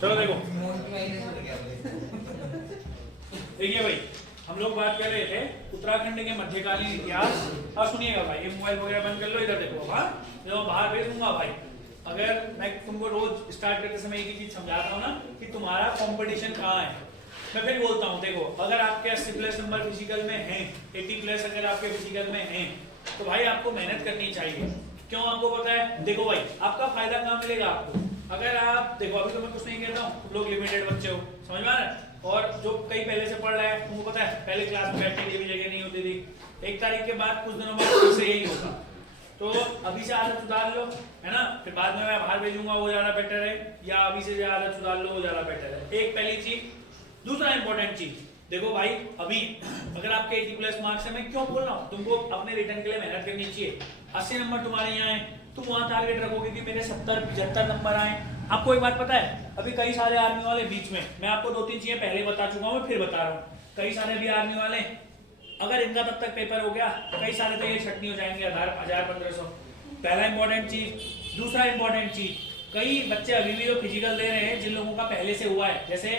चलो देखो, देखिए भाई, हम लोग बात कर रहे थे उत्तराखंड के मध्यकालीन इतिहास। अब सुनिएगा भाई, ये मोबाइल वगैरह बंद कर लो, इधर देखो। हाँ, जो बाहर भेज दूंगा भाई, अगर मैं तुमको रोज स्टार्ट करते समय एक ही चीज समझाता हूँ ना कि तुम्हारा कंपटीशन कहाँ है, मैं फिर बोलता हूँ देखो, अगर आपके 80+ नंबर फिजिकल में हैं, 80+ अगर आपके फिजिकल में हैं, तो भाई आपको मेहनत करनी चाहिए। क्यों आपको पता है? देखो भाई, आपका फायदा कहाँ मिलेगा आपको? अगर आप देखो, अभी तो मैं कुछ नहीं कहता हूँ, तुम लोग लिमिटेड बच्चे हो, समझ में आ रहा है? और जो कई पहले से पढ़ रहा है, तुमको पता है पहले क्लास में बैठने के लिए भी जगह नहीं होती थी। 1 तारीख के बाद कुछ दिनों बाद फिर से यही होगा। तो अभी से आदत सुधार लो, है ना? फिर बाद में मैं बाहर भेजूंगा, वो ज्यादा बेटर है, या अभी से जो आदत सुधार लो वो ज्यादा बेटर है। एक पहली चीज। दूसरा इंपॉर्टेंट चीज, देखो भाई, अभी अगर आपके 80+ मार्क्स है, मैं क्यों बोल रहा हूँ, तुमको अपने रिटर्न के लिए मेहनत करनी चाहिए। 80 नंबर तुम्हारे यहाँ है, तुम वहां टारगेट रखोगे कि मेरे 70-75 नंबर आए। आपको एक बात पता है, अभी कई सारे आर्मी वाले बीच में, मैं आपको 2-3 चीजें पहले बता चुका हूँ, मैं फिर बता रहा हूँ। कई सारे भी आर्मी वाले, अगर इनका तब तक पेपर हो गया, कई सारे तो ये छटनी हो जाएंगे, 1000-1500। पहला इंपॉर्टेंट चीज। दूसरा इंपॉर्टेंट चीज, कई बच्चे अभी भी तो फिजिकल दे रहे हैं जिन लोगों का पहले से हुआ है, जैसे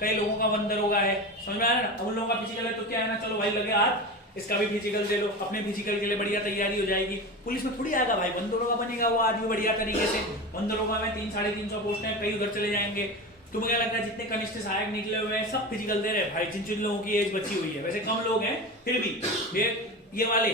कई लोगों का वंदर होगा है, समझ में आया ना? उन लोगों का फिजिकल है तो क्या है ना, चलो भाई लगे हाथ, इसका भी फिजिकल दे लो, अपने फिजिकल के लिए बढ़िया तैयारी हो जाएगी। पुलिस में थोड़ी आएगा भाई, बंदरों का बनेगा वो आदमी बढ़िया तरीके से। बंदरों में 300-350 पोस्ट है, कई उधर चले जाएंगे। तुम्हें क्या लगता है जितने कनिष्ठ सहायक निकले हुए हैं सब फिजिकल दे रहे हैं भाई, जिन जिन लोगों की एज बची हुई है, वैसे कम लोग हैं फिर भी ये वाले।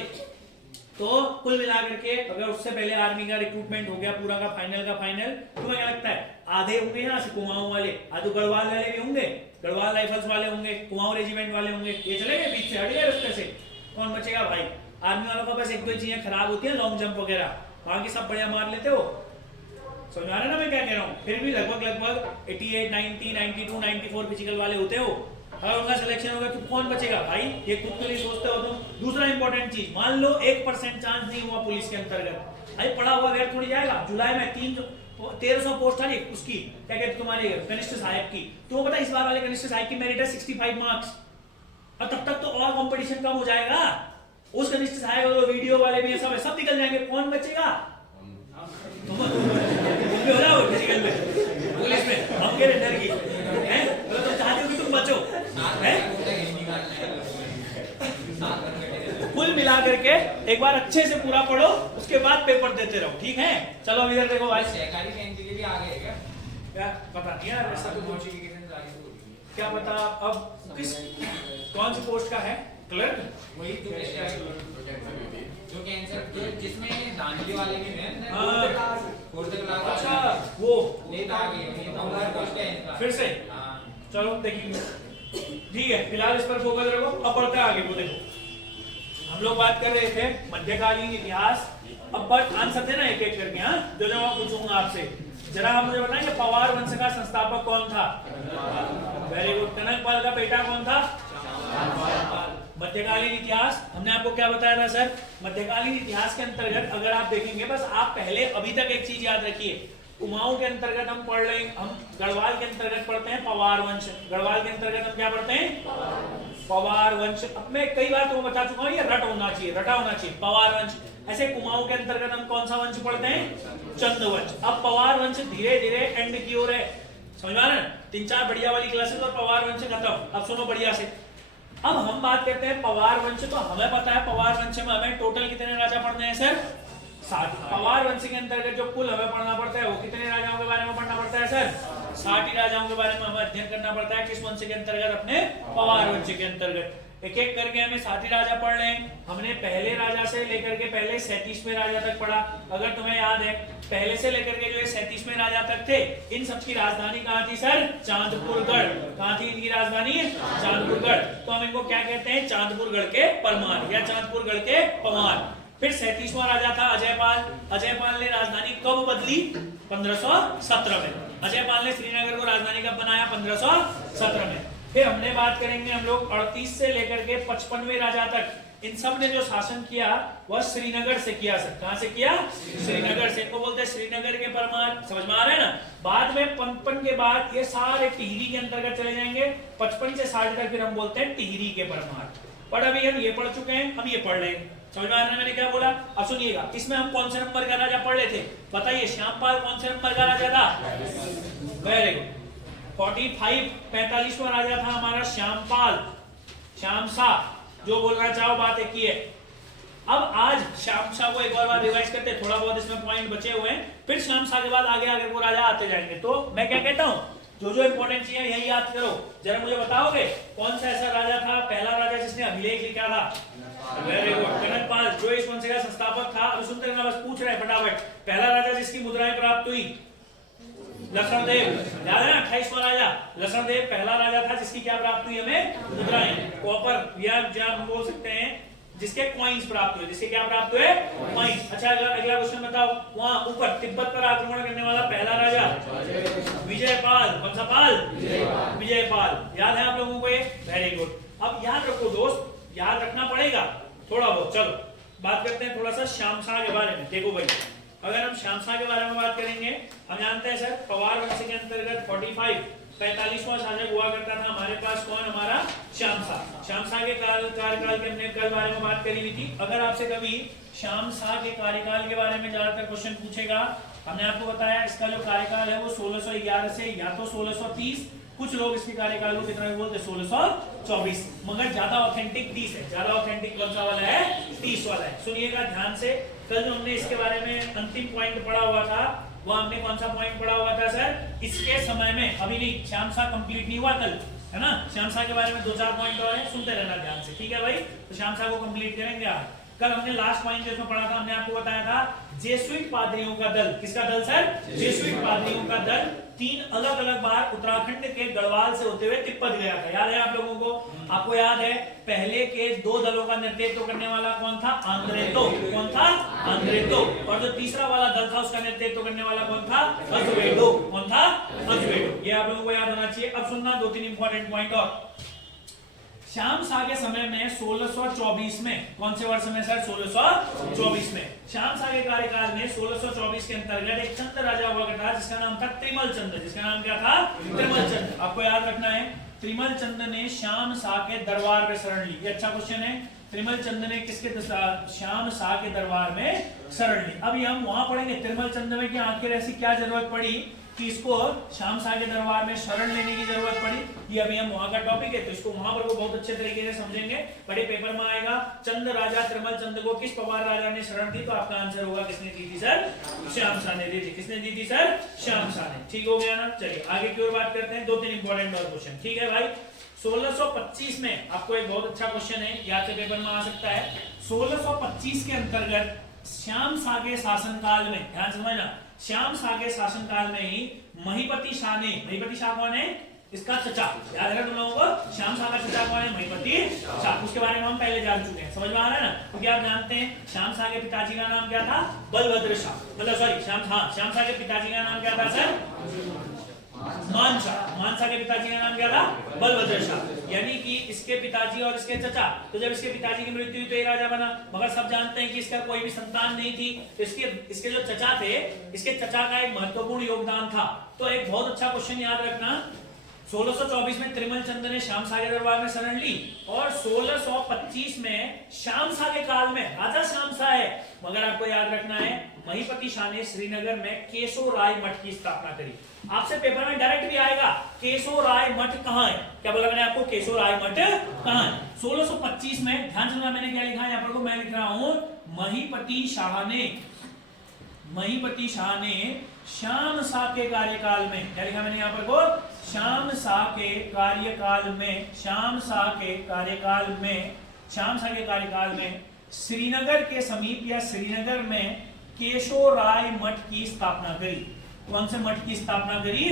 तो कुल मिलाकर के अगर उससे पहले आर्मी का रिक्रूटमेंट हो गया पूरा का फाइनल, तुम्हें क्या लगता है आधे होंगे यहाँ से कुमाऊं वाले, आधे गढ़वाल वाले भी होंगे, गढ़वाल राइफल्स वाले होंगे, कुमाऊं रेजिमेंट वाले होंगे, ये चले गए बीच से, हट गए रास्ते से, कौन बचेगा भाई? आर्मी वालों का बस 1-2 चीजें खराब होती है, लॉन्ग जंप वगैरह, बाकी सब बढ़िया मार लेते हो। समझ आ रहा है ना मैं क्या कह रहा हूँ? फिर भी लगभग 88, 90, 92, 94 फिजिकल वाले होते हो। अगर उनका सिलेक्शन होगा तो कौन बचेगा भाई? ये खुद के लिए सोचते हो तुम। दूसरा इंपॉर्टेंट चीज, मान लो 1% चांस नहीं हुआ पुलिस के अंतर्गत, भाई पड़ा हुआ व्यर्थ थोड़ी जाएगा। जुलाई में 1300 पोस्ट आ रही उसकी, क्या कहते तुम्हारे कनिष्ठ सहायक की, तो पता इस बार वाले कनिष्ठ सहायक की मेरिट है 65 मार्क्स, और तब तक तो और कंपटीशन कम हो जाएगा। उस कनिष्ठ सहायक और वीडियो वाले भी सब निकल जाएंगे, कौन बचेगा? तुम भी हो रहा हो फिजिकल में, पुलिस में, हम कह रहे डर की हैं, तो तुम चाहते हो कि तुम बचो, हैं? कुल मिलाकर के एक बार अच्छे से पूरा पढ़ो, उसके बाद पेपर देते रहो, ठीक है? चलो अब इधर देखो भाई, सहकारी बैंक के लिए भी आ गए क्या पता नहीं यार, ऐसा तो कुछ क्या पता। अब किस कौन सी पोस्ट का है? क्लर्क, वही जो कैंसर जिसमें दांडी वाले भी हैं। अच्छा वो नेता आ गए फिर से। चलो देखेंगे, ठीक है, फिलहाल इस पर फोकस रखो। अब बढ़ते आगे। वो देखो, हम लोग बात कर रहे थे मध्यकालीन इतिहास। अब आंसर थे ना एक एक करके, हाँ, जो मैं पूछूंगा आपसे, जरा आप मुझे बताएंगे पवार वंश का संस्थापक कौन था? Very good. कनकपाल का बेटा कौन था? मध्यकालीन इतिहास हमने आपको क्या बताया था सर? मध्यकालीन इतिहास के अंतर्गत अगर आप देखेंगे, बस आप पहले अभी तक एक चीज याद रखिए, कुमाऊं के अंतर्गत हम पढ़ रहे, हम गढ़वाल के अंतर्गत पढ़ते हैं पवार वंश, गढ़वाल के अंतर्गत हम क्या पढ़ते हैं? पवार वंश। अब मैं कई बार तो बता चुका हूँ, ये रट होना चाहिए, रटा होना चाहिए, पवार वंश। ऐसे कुमाऊं के अंतर्गत हम कौन सा वंश पढ़ते हैं? चंद वंश। अब पवार वंश धीरे धीरे एंड की ओर है, समझ आ रहा है? 3-4 बढ़िया वाली क्लासेस और पवार वंश खत्म। अब सुनो बढ़िया से, अब हम बात करते हैं पवार वंश। तो हमें पता है पवार वंश में हमें टोटल कितने राजा पढ़ने हैं सर? 60। पवार वंश के अंतर्गत जो कुल हमें पढ़ना पड़ता है वो कितने राजाओं के बारे में पढ़ना पड़ता है सर? 60 राजाओं के बारे में हमें अध्ययन करना पड़ता है। किस वंश के अंतर्गत? अपने पवार वंश के अंतर्गत। एक एक करके हमें 60 राजा पढ़ लें। हमने पहले राजा से लेकर के पहले 37वें राजा तक पढ़ा। अगर तुम्हें याद है, पहले से लेकर के जो 37वें राजा तक थे, इन सबकी राजधानी कहाँ थी सर? चांदपुरगढ़। कहाँ थी इनकी राजधानी? चांदपुरगढ़। तो हम इनको क्या कहते हैं? चांदपुरगढ़ के परमार या चांदपुरगढ़ के पवार। फिर 37वां राजा था अजयपाल। अजयपाल ने राजधानी कब बदली? 1517 में। अजयपाल ने श्रीनगर को राजधानी कब बनाया? 1517 में। फिर हमने बात करेंगे हम लोग 38 से लेकर के 55वें राजा तक, इन सब ने जो शासन किया वह श्रीनगर से किया सर। कहां से किया? श्रीनगर से। इनको बोलते हैं श्रीनगर के परमार। समझ में आ रहा है ना? बाद में 55 के बाद ये सारे टिहरी के अंतर्गत चले जाएंगे। 55 से 60 तक फिर हम बोलते हैं टिहरी के परमार। पर अभी हम ये पढ़ चुके हैं, हम ये पढ़ रहे हैं। समझ में आ रहा है मैंने क्या बोला? अब सुनिएगा, इसमें हम कौन से नंबर का राजा पढ़ रहे थे? बताइए, श्यामपाल कौन से नंबर का राजा था? Very good. 45वां राजा था हमारा श्यामपाल, श्यामसा। जो बोलना चाहो बात एक ही है। अब आज श्यामसा को एक और बार रिवाइज करते हैं, थोड़ा बहुत इसमें पॉइंट बचे हुए हैं, फिर श्यामसा के बाद आगे आगे वो राजा आते जाएंगे। तो मैं क्या कहता हूं, जो जो इंपॉर्टेंट चीजें यही याद करो। जरा मुझे बताओगे कौन सा ऐसा राजा था, पहला राजा जिसने अभिलेख लिखा था? Very good, Kanakpal. जो इस वंश का संस्थापक था, अब सुनते रहना, बस पूछ रहे हैं फटाफट। पहला राजा जिसकी मुद्राएं प्राप्त हुई, लक्षणदेव। याद है ना, 28वां राजा लक्षणदेव पहला राजा था जिसकी क्या प्राप्त हुई हमें? मुद्राएं, कॉपर, या हम बोल सकते हैं जिसके कॉइन्स प्राप्त हुए, जिसके क्या प्राप्त हुए? कॉइन्स। अच्छा, अगला क्वेश्चन बताओ, वहां ऊपर तिब्बत पर आक्रमण करने वाला पहला राजा विजयपाल। कौन सा पाल? विजयपाल। याद है आप लोगों को ये? Very good. अब याद रखो दोस्त, याद रखना पड़ेगा थोड़ा बहुत। चलो बात करते हैं थोड़ा सा श्यामसा के बारे में। देखो भाई, अगर हम श्यामसा के बारे में बात करेंगे, हम जानते हैं सर पवार वंश के अंतर्गत 45वां शासक हुआ करता था हमारे पास। कौन? हमारा श्यामसा। श्यामसा के कार्यकाल के हमने कल बारे में बात करी हुई थी। अगर आपसे कभी श्यामसा के कार्यकाल के बारे में ज्यादातर क्वेश्चन पूछेगा, हमने आपको बताया इसका जो कार्यकाल है वो 1611 से या तो 1630, कुछ लोग इसके कार्यकाल को कितना बोलते हैं? 1624, मगर ज्यादा ऑथेंटिक 30 है। ज्यादा ऑथेंटिक कौन सा वाला है? 30 वाला है। सुनिएगा ध्यान से, कल जो हमने इसके बारे में अंतिम पॉइंट पढ़ा हुआ था, वो हमने कौन सा पॉइंट पढ़ा हुआ था सर? इसके समय में अभी नहीं, श्यामसा कंप्लीट नहीं हुआ कल, है ना। श्यामसा के बारे में 2-4 पॉइंट और है, सुनते रहना ध्यान से, ठीक है भाई। तो श्यामसा को कंप्लीट करेंगे आज। कल हमने लास्ट पॉइंट जिसमें पढ़ा था, हमने आपको बताया था जेसुइट पादरियों का दल। किसका दल सर? जेसुइट पादरियों का दल 3 अलग अलग बार उत्तराखंड के गढ़वाल से होते हुए तिब्बत गया था। याद है आप लोगों को? आपको याद है पहले के 2 दलों का नेतृत्व करने वाला कौन था? आंद्रेतो। कौन था? आंद्रेतो। और जो तीसरा वाला दल था उसका नेतृत्व करने वाला कौन था? अजवेडो। कौन था? अजवेडो। ये आप लोगों को याद होना चाहिए। अब सुनना 2-3 इंपॉर्टेंट पॉइंट और। श्यामसा के समय में 1624 में, कौन से वर्ष में सर? 1624 में। श्यामसा के कार्यकाल में 1624 के अंतर्गत एक चंद राजा हुआ करता था जिसका नाम था त्रिमल चंद। जिसका नाम क्या था? त्रिमल चंद। आपको याद रखना है, त्रिमल चंद ने श्यामसा के दरबार में शरण ली। ये अच्छा क्वेश्चन है। त्रिमल चंद ने किसके? श्यामसा के दरबार में शरण ली। अभी हम वहां पढ़ेंगे त्रिमल चंद में कि आखिर ऐसी क्या जरूरत पड़ी कि इसको श्यामसा के दरबार में शरण लेने की जरूरत पड़ी। ये अभी हम वहां का टॉपिक है, तो इसको वहां पर वो बहुत अच्छे तरीके से समझेंगे, बड़े पेपर में आएगा। चंद राजा त्रिमल चंद को किस पवार राजा ने शरण दी? तो आपका आंसर होगा किसने दी थी सर? श्यामसा ने दी थी। किसने दी थी सर? श्यामसा ने। ठीक हो गया ना। चलिए आगे की ओर बात करते हैं। 2-3 इंपॉर्टेंट और क्वेश्चन, ठीक है भाई। 1625 में आपको एक बहुत अच्छा क्वेश्चन है, याद से पेपर में आ सकता है। 1625 के अंतर्गत श्यामसा के शासनकाल में, ध्यान समझना, श्यामसा के शासनकाल में ही महीपति शाह ने, महीपति शाह कौन है? इसका चचा। याद है तुम लोगों को? श्यामसा का चचा कौन है? महीपति शाह। उसके बारे में हम पहले जान चुके हैं, समझ में आ रहा है ना। क्योंकि आप जानते हैं श्यामसा के पिताजी का नाम क्या था? बलभद्र शाह। मतलब सॉरी, श्यामसा के पिताजी का नाम क्या था सर? मानसा। मानसा के पिताजी का नाम क्या था? बलभद्र शाह। यानी कि इसके पिताजी और इसके चचा, तो जब इसके पिताजी की मृत्यु हुई तो ये राजा बना, मगर सब जानते हैं कि इसका कोई भी संतान नहीं थी। तो इसके जो चचा थे, इसके चचा का एक महत्वपूर्ण योगदान था। तो एक बहुत अच्छा क्वेश्चन याद रखना, 1624 में त्रिमल चंद ने श्यामसा के दरबार में शरण ली और 1625 में श्यामसा के काल में, राजा श्यामसा है मगर आपको याद रखना है महीपति शाह ने श्रीनगर में केशो राय मठ की स्थापना करी। आपसे पेपर में डायरेक्ट भी आएगा केशो राय मठ कहां है? क्या बोला मैंने आपको? केशो राय मठ कहां है? 1625 में, ध्यान सुनना मैंने क्या लिखा है यहाँ पर, मैं लिख रहा हूं महीपति शाह ने श्यामसा के कार्यकाल में, क्या लिखा मैंने यहाँ पर को? श्यामसा के कार्यकाल में श्रीनगर के समीप या श्रीनगर में केशो राय मठ की स्थापना करी। कौन से मठ की स्थापना करी?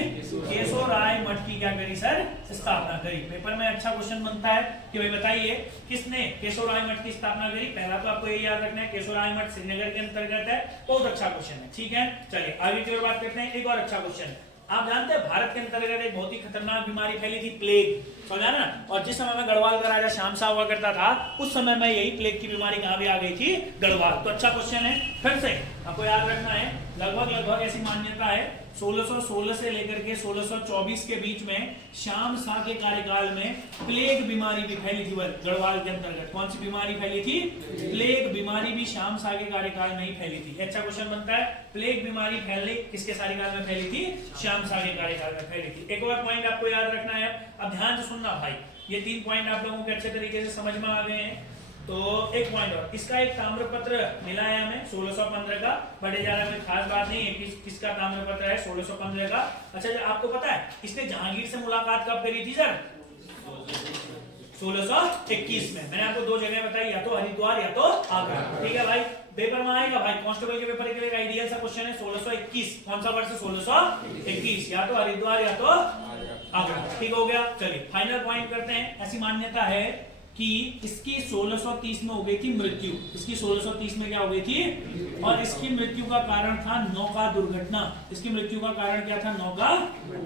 केशो राय मठ की क्या करी सर? स्थापना करी। पेपर में अच्छा क्वेश्चन बनता है कि भाई बताइए किसने केशो राय मठ की स्थापना करी? पहला तो आपको ये याद रखना है केशो राय मठ श्रीनगर के अंतर्गत है। बहुत अच्छा क्वेश्चन है, ठीक है। चलिए आगे की ओर बात करते हैं। एक और अच्छा क्वेश्चन, आप जानते हैं भारत के अंतर्गत एक बहुत ही खतरनाक बीमारी फैली थी, प्लेग, समझा ना। और जिस समय में गढ़वाल का राजा श्यामसा हुआ करता था उस समय में यही प्लेग की बीमारी कहां भी आ गई थी? गढ़वाल। तो अच्छा क्वेश्चन है, फिर से आपको याद रखना है। लगभग ऐसी मान्यता है 1616 से लेकर के 1624 के बीच में श्याम शाह के कार्यकाल में प्लेग बीमारी भी फैली थी। गढ़वाल के अंतर्गत कौन सी बीमारी फैली थी? प्लेग बीमारी भी श्याम शाह के कार्यकाल में ही फैली थी। अच्छा क्वेश्चन बनता है, प्लेग बीमारी फैली किसके कार्यकाल में फैली थी? श्याम शाह के कार्यकाल में फैली थी। एक और पॉइंट आपको याद रखना है, अब ध्यान से सुनना भाई, ये 3 पॉइंट आप लोगों के अच्छे तरीके से समझ में आ गए हैं। तो एक पॉइंट और, इसका एक ताम्रपत्र मिला है हमें 1615 का, बड़े ज्यादा में खास बात नहीं है किसका ताम्रपत्र है, 1615 का। अच्छा आपको पता है इसने जहांगीर से मुलाकात कब करी थी सर? 1621 में। मैंने आपको 2 जगह बताई, या तो हरिद्वार या तो आगरा। ठीक है भाई, पेपर में आएगा भाई, कांस्टेबल के पेपर के लिए आइडियल सा क्वेश्चन है 1621, कौन सा वर्ष है? 1621, या तो हरिद्वार या तो आगरा। ठीक हो गया, चलिए फाइनल पॉइंट करते हैं। ऐसी मान्यता है कि इसकी 1630 में हो गई थी मृत्यु। इसकी 1630 में क्या हो गई थी? और इसकी मृत्यु का कारण था नौका दुर्घटना। इसकी मृत्यु का कारण क्या था? नौका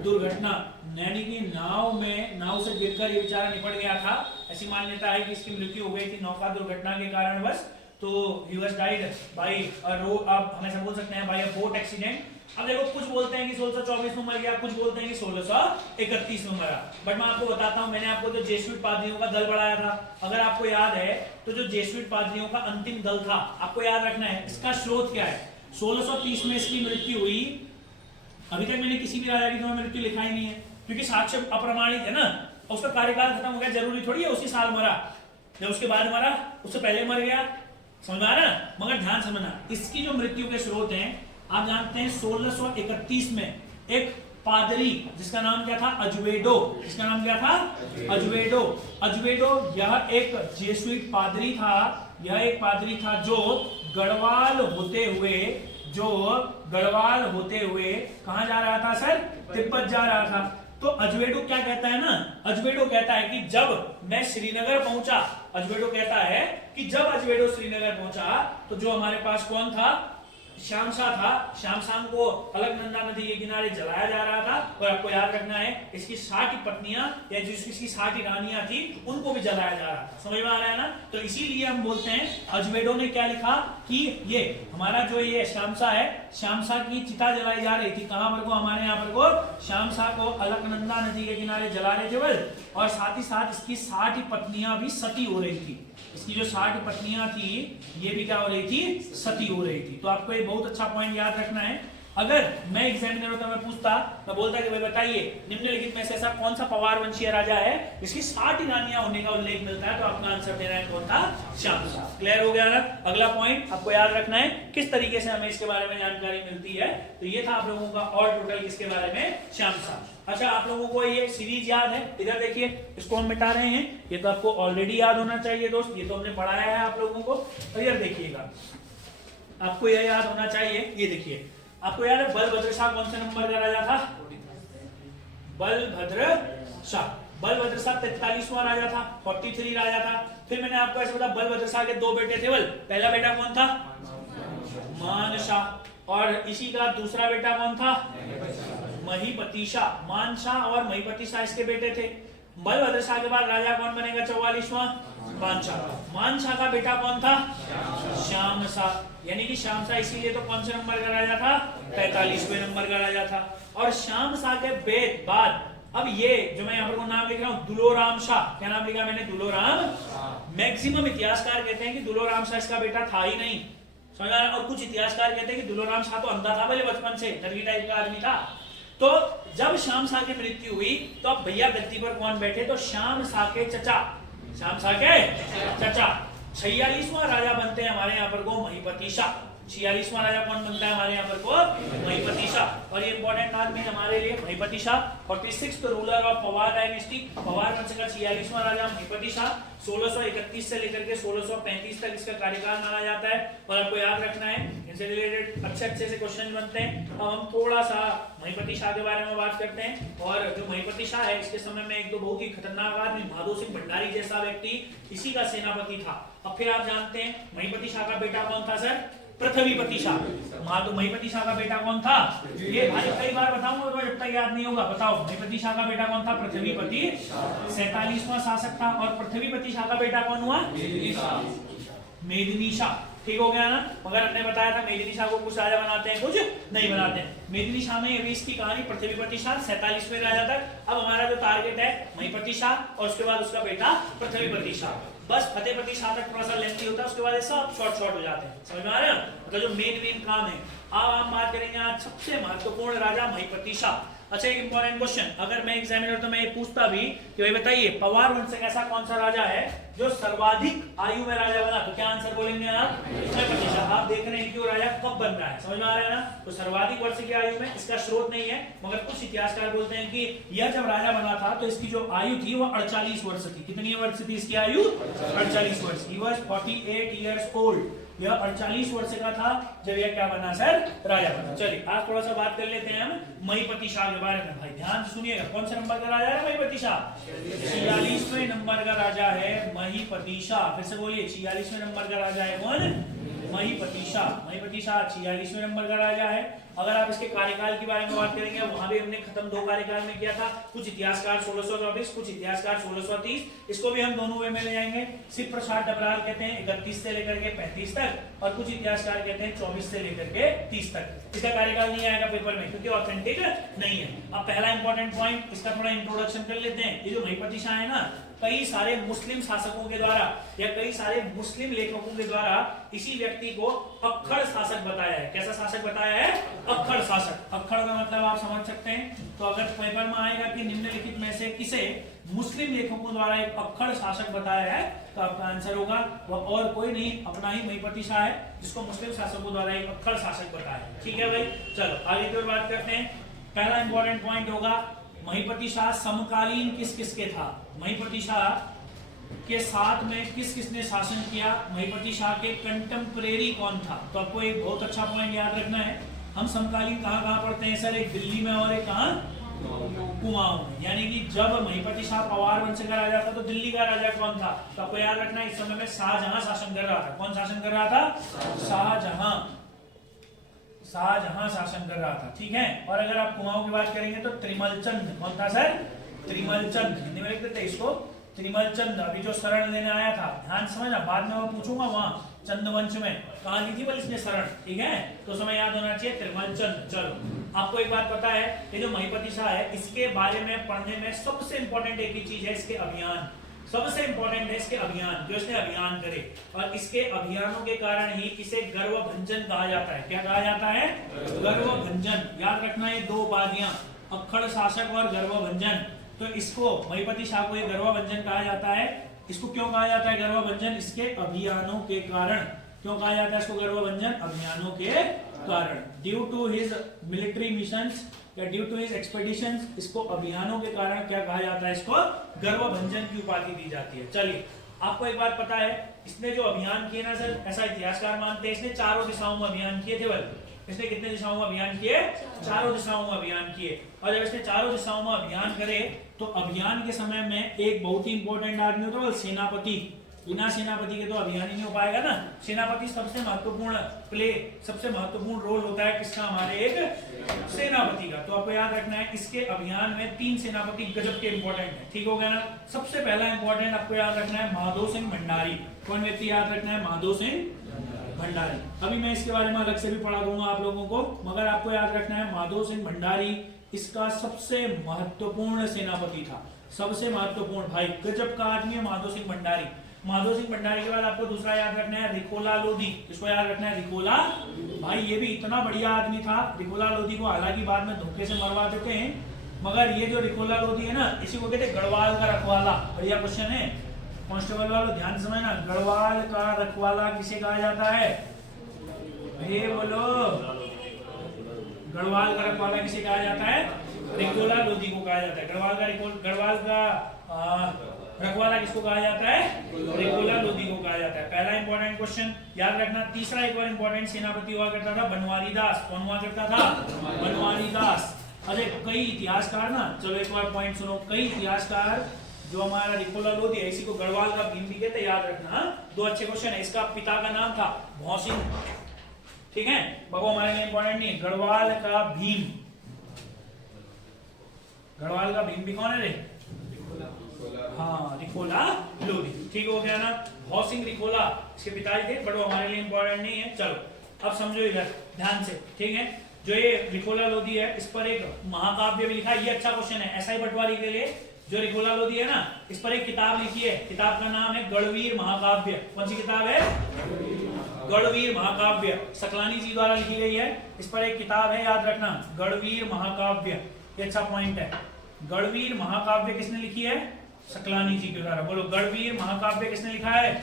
दुर्घटना, यानी कि नाव से गिरकर ये बेचारा निपट गया था। ऐसी मान्यता है कि इसकी मृत्यु हो गई थी नौका दुर्घटना के कारणवश। तो he was died by a road, आप हमेशा बोल सकते हैं by a boat accident। अब देखो कुछ बोलते हैं कि 1624 में मर गया, कुछ बोलते हैं कि 1631 में मरा। बट मैं आपको बताता हूं, मैंने आपको जो जेसुइट पादरियों का दल बढ़ाया था, अगर आपको याद है तो जो जेसुइट पादरियों का अंतिम दल था, आपको याद रखना है इसका स्रोत क्या है। 1630 में इसकी मृत्यु हुई। अभी तक मैंने किसी भी राजा की तुम्हें मृत्यु लिखा ही नहीं है, क्योंकि साक्ष्य अप्रमाणित है ना। उसका कार्यकाल खत्म हो गया, जरूरी थोड़ी है उसी साल मरा या उसके बाद मरा, उससे पहले मर गया, समझ में आ रहा? मगर ध्यान समझना, इसकी जो मृत्यु के स्रोत हैं आप जानते हैं 1631 में एक पादरी जिसका नाम क्या था? अजवेडो। जिसका नाम क्या था? अजवेडो। अजवेडो यह एक जेसुइट पादरी था। यह एक पादरी था जो गढ़वाल होते हुए कहां जा रहा था सर? तिब्बत जा रहा था। तो अजवेडो क्या कहता है ना, अजवेडो कहता है कि जब मैं श्रीनगर पहुंचा, अजवेडो कहता है कि जब अजवेडो श्रीनगर पहुंचा तो जो हमारे पास कौन था? श्याम शाह था। श्याम शाह को अलकनंदा नदी के किनारे जलाया जा रहा था। और आपको याद रखना है इसकी 60 पत्नियां या जो इसकी 60 रानियां थी उनको भी जलाया जा रहा था। समझ में आ रहा है ना? तो इसीलिए हम बोलते हैं अजवेडो ने क्या लिखा कि ये हमारा जो ये श्याम शाह है, श्याम शाह की चिता जलाई जा रही थी। कहां पर को? हमारे यहाँ पर को श्याम शाह को अलकनंदा नदी के किनारे जला रहे थे बल, और साथ ही साथ इसकी 60 पत्नियां भी सती हो रही थी। इसकी जो 60 पत्नियां थी ये भी क्या हो रही थी? सती हो रही थी। तो आपको ये बहुत अच्छा पॉइंट याद रखना है। अगर मैं एग्जामिनर होता, मैं पूछता, मैं बोलता कि भाई बताइए निम्नलिखित में से ऐसा कौन सा पवार वंशीय राजा है जिसकी 60 रानियां होने का उल्लेख मिलता है, तो आपका आंसर देना है कौन था? श्याम शाह। क्लियर हो गया ना? अगला पॉइंट आपको याद रखना है किस तरीके से हमें इसके बारे में जानकारी मिलती है। तो ये था आप लोगों का और टोटल किसके बारे में? श्याम शाह। अच्छा आप लोगों को ये सीरीज याद है? इधर देखिए, इसको हम मिटा रहे हैं, ये तो आपको ऑलरेडी याद होना चाहिए दोस्त, ये तो हमने पढ़ाया है आप लोगों को। और इधर देखिएगा, आपको यह याद होना चाहिए, ये देखिए आपको याद है बलभद्र शाह कौन से नंबर का राजा था? बलभद्र शाह। बलभद्र शाह 43वां राजा था, 43 राजा था। फिर मैंने आपको ऐसे बताया बलभद्र शाह के 2 बेटे थे। पहला बेटा कौन था? मान शाह। और इसी का दूसरा बेटा कौन था? महीपति शाह। मान शाह और महीपति शाह इसके बेटे थे। बलभद्र शाह के बाद राजा कौन बनेगा 44वां? मान शाह। मान शाह का बेटा कौन था? श्याम शाह। यानी कि श्याम शाह इसीलिए तो कौन से नंबर का राजा था? 45वें नंबर का राजा था। और श्याम शाह के बाद अब ये जो मैं यहाँ पर नाम लिख रहा हूँ दुलोराम शाह, क्या नाम लिखा मैंने? दुलोराम। मैक्सिमम इतिहासकार कहते हैं कि दुलोराम शाह इसका बेटा था ही नहीं, समझ आ रहा है? और कुछ इतिहासकार कहते हैं कि दुलोराम शाह तो अंधा था, भले बचपन से दरगी टाइप का आदमी था। तो जब श्याम शाह की मृत्यु हुई तो अब भैया गद्दी पर कौन बैठे? तो श्याम शाह के चचा, श्याम शाह के चचा 46वां राजा बनते हैं हमारे यहाँ पर को महीपति शाह। 46वां राजा कौन बनता है हमारे यहाँ पर को? महीपति शाह। और ये इंपॉर्टेंट आदमी हमारे लिए Mahipati Shah. 46th ruler of Pawar dynasty, Pawar वंश का 46वां राजा महीपति शाह। 1631 से लेकर के 1635 तक इसका कार्यकाल माना जाता है। और आपको याद रखना है इनसे रिलेटेड अच्छे से क्वेश्चन बनते हैं। अब हम थोड़ा सा महीपति शाह के बारे में बात करते हैं। और जो महीपति शाह है इसके समय में एक दो बहुत ही खतरनाक आदमी माधो सिंह भंडारी जैसा व्यक्ति इसी का सेनापति था। अब फिर आप जानते हैं महीपति शाह का बेटा कौन था सर? पृथ्वीपति शाह। महीपति शाह का बेटा कौन था? ये भाई कई बार बताऊंगा तो जब तक याद नहीं होगा। बताओ महीपति शाह का बेटा कौन था? पृथ्वीपति। 47वां शासक था। और पृथ्वीपति शाह का बेटा कौन हुआ? मेदिनी शाह। ठीक हो गया ना। मगर हमने बताया था मेदिनी शाह को कुछ राजा बनाते हैं, कुछ नहीं बनाते हैं। मेदिनी शाह में अभी इसकी कहानी पृथ्वीपति शाह 47वें राजा तक। अब हमारा जो टारगेट है महीपति शाह और उसके बाद उसका बेटा पृथ्वीपति शाह। बस फतेहपति शाह तक थोड़ा सा लेंथी होता है, उसके बाद ये सब शॉर्ट हो जाते हैं। समझ में आ रहा है? मतलब जो मेन काम है। अब हम बात करेंगे आज सबसे महत्वपूर्ण राजा महीपति शाह। अच्छा, एक इंपॉर्टेंट क्वेश्चन, अगर मैं एग्जामिनर तो मैं ये पूछता भी कि भाई बताइए पवार वंश से ऐसा कौन सा राजा है जो सर्वाधिक आयु में राजा बना, तो क्या आंसर बोलेंगे आप? महीपति शाह। आप देख रहे हैं कि वो राजा कब बन रहा है, समझ में आ रहा है ना। तो सर्वाधिक वर्ष की आयु में, इसका स्रोत नहीं है मगर कुछ इतिहासकार बोलते हैं कि यह जब राजा बना था तो इसकी जो आयु थी वो 48 वर्ष थी। कितनी वर्ष थी इसकी आयु? 48 वर्ष। He was 48 years old। यह 48 वर्ष का था जब यह क्या बना सर? राजा बना। चलिए आज थोड़ा सा बात कर लेते हैं हम महीपति शाह के बारे में। भाई ध्यान से सुनिएगा, कौन से नंबर का राजा है महीपति शाह? 46वें नंबर का राजा है महीपति शाह। फिर से बोलिए, 46वें नंबर का राजा है कौन? महीपति शाह। महीपति शाह 46वें नंबर का राजा है। अगर आप इसके कार्यकाल के बारे में बात करेंगे, वहां भी हमने खत्म 2 कार्यकाल में किया था। कुछ इतिहासकार 1624, कुछ इतिहासकार 1630। इसको भी हम दोनों वे में ले जाएंगे। शिव प्रसाद डबराल कहते हैं 31 से लेकर के 35 तक, और कुछ इतिहासकार कहते हैं 24 से लेकर के 30 तक। इसका कार्यकाल नहीं आएगा पेपर में क्योंकि ऑथेंटिक नहीं है। अब पहला इंपॉर्टेंट पॉइंट, इसका थोड़ा इंट्रोडक्शन कर लेते हैं। ये जो महीपति शाह है ना, कई सारे मुस्लिम शासकों के द्वारा या कई सारे मुस्लिम लेखकों के द्वारा इसी व्यक्ति को अक्खड़ शासक बताया है। कैसा शासक बताया है? अक्खड़ शासक। अक्खड़ का मतलब आप समझ सकते हैं। तो अगर पेपर में आएगा कि निम्नलिखित में से किसे मुस्लिम लेखकों द्वारा एक अक्खड़ शासक बताया है, तो आपका आंसर होगा वह और कोई नहीं, अपना ही महीपति शाह है जिसको मुस्लिम शासकों द्वारा एक अक्खड़ शासक बताया है। ठीक है भाई, चलो आगे की ओर बात करते हैं। पहला इंपॉर्टेंट पॉइंट होगा महीपति शाह समकालीन किस किस के था? महीपति शाह के साथ में किस किसने शासन किया? महीपति शाह के कंटेम्परेरी कौन था? तो आपको एक बहुत अच्छा पॉइंट याद रखना है। हम समकालीन कहाँ पढ़ते हैं सर? एक दिल्ली में और एक कहाँ? कुमाऊं में। यानी कि जब महीपति शाह पवार वंश का राजा था तो दिल्ली का राजा कौन था? तो आपको याद रखना है इस समय में शाहजहां शासन कर रहा था। कौन शासन कर रहा था? शाहजहां शासन कर रहा था। ठीक है। और अगर आप कुमाऊं की बात करेंगे तो त्रिमलचंद। कौन था सर? त्रिमलचंद। हिंदी में लिख देते इसको त्रिमलचंद। अभी जो शरण लेने आया था, ध्यान समझना, बाद में मैं पूछूंगा वहां चंदवंश में कहा ली थी बल इसने शरण। ठीक है, तो समय याद होना चाहिए त्रिमलचंद। चलो आपको एक बात पता है, ये जो महीपति शाह है इसके बारे में पढ़ने में सबसे इंपॉर्टेंट एक ही चीज है, इसके अभियान। सबसे इंपॉर्टेंट है इसके अभियान, जो इसने अभियान करे। और इसके अभियानों के कारण ही इसे गर्वभंजन कहा जाता है। क्या कहा जाता है? गर्वभंजन। याद रखना ये 2 उपाधियां, अक्खड़ शासक और गर्वभंजन। तो इसको महीपति शाह को ये गर्वभंजन कहा जाता है। इसको क्यों कहा जाता है गर्वभंजन? इसके अभियानों के कारण। क्यों कहा जाता है इसको गर्वभंजन? अभियानों के कारण। Due to his military missions या ड्यू टू हिज एक्सपेडिशंस, इसको अभियानों के कारण क्या कहा जाता है? इसको गर्वभंजन की उपाधि दी जाती है। चलिए आपको एक बात पता है, इसने जो अभियान किए ना सर, ऐसा इतिहासकार मानते हैं इसने चारों दिशाओं में अभियान किए थे। बल इसने कितने दिशाओं में अभियान किए? चारों दिशाओं में अभियान किए। और जब इसने चारों दिशाओं में अभियान करे तो अभियान के समय में एक बहुत ही इंपॉर्टेंट आदमी होता है सेनापति। बिना सेनापति के तो अभियान ही नहीं हो पाएगा ना। सेनापति सबसे महत्वपूर्ण सबसे महत्वपूर्ण रोल होता है किसका? हमारे एक सेनापति का। तो आपको याद रखना है इसके अभियान में 3 सेनापति गजब के इंपॉर्टेंट है। ठीक हो गया ना। सबसे पहला इंपॉर्टेंट आपको याद रखना है माधो सिंह भंडारी। कौन व्यक्ति याद रखना है? माधो सिंह भंडारी। अभी मैं इसके बारे में अलग से भी पढ़ा दूंगा आप लोगों को, मगर आपको याद रखना है माधो सिंह भंडारी इसका सबसे महत्वपूर्ण सेनापति था। सबसे महत्वपूर्ण, भाई गजब का आदमी है माधो सिंह भंडारी। माधो सिंह भंडारी के बाद आपको दूसरा याद रखना है रिकोला लोधी। इसको याद रखना है रिकोला। भाई ये भी इतना बढ़िया आदमी था। रिकोला लोधी को हालांकि बाद में धोखे से मरवा देते हैं, मगर ये जो रिकोला लोधी है ना, इसी को कहते हैं गढ़वाल का रखवाला। बढ़िया क्वेश्चन है कांस्टेबल वालों, ध्यान समझना। गढ़वाल का रखवाला किसे कहा जाता है? ये बोलो, गढ़वाल का रखवाला किसे कहा जाता है? रिकोला लोधी को कहा जाता है। गढ़वाल का रखवाला किसको कहा जाता है? रिकोला लोधी को कहा जाता है। पहला इंपॉर्टेंट क्वेश्चन याद रखना। तीसरा एक और इंपॉर्टेंट सेनापति हुआ करता था बनवारी दास। कौन हुआ करता था? बनवारी दास। अरे कई इतिहासकार ना, चलो एक बार पॉइंट सुनो, कई इतिहासकार जो हमारा रिकोला लोधी है इसी को गढ़वाल का भीम भी कहते, याद रखना। 2 अच्छे क्वेश्चन है। इसका पिता का नाम था भौसिंह। ठीक है, बगो हमारे लिए इंपॉर्टेंट नहीं है। गढ़वाल का भीम, गढ़वाल का भीम भी कौन है रे? हाँ, रिकोला लोधी। ठीक हो गया ना। भौ सिंह रिखोला इसके पिताजी थे, बट वो हमारे लिए इंपॉर्टेंट नहीं है। चलो अब समझो इधर ध्यान से, ठीक है। जो ये रिखोला लोधी है इस पर एक महाकाव्य भी लिखा है, ये अच्छा क्वेश्चन है एसआई पटवारी के लिए। जो रिखोला लोधी है ना, इस पर एक किताब लिखी है, किताब का नाम है गढ़वीर महाकाव्य। कौन सी किताब है? गढ़वीर महाकाव्य, सकलानी जी द्वारा लिखी गई है। इस पर एक किताब है, याद रखना, गढ़वीर महाकाव्य। ये अच्छा पॉइंट है। गढ़वीर महाकाव्य किसने लिखी है? सकलानी जी के द्वारा। बोलो, गढ़वीर महाकाव्य किसने लिखा है?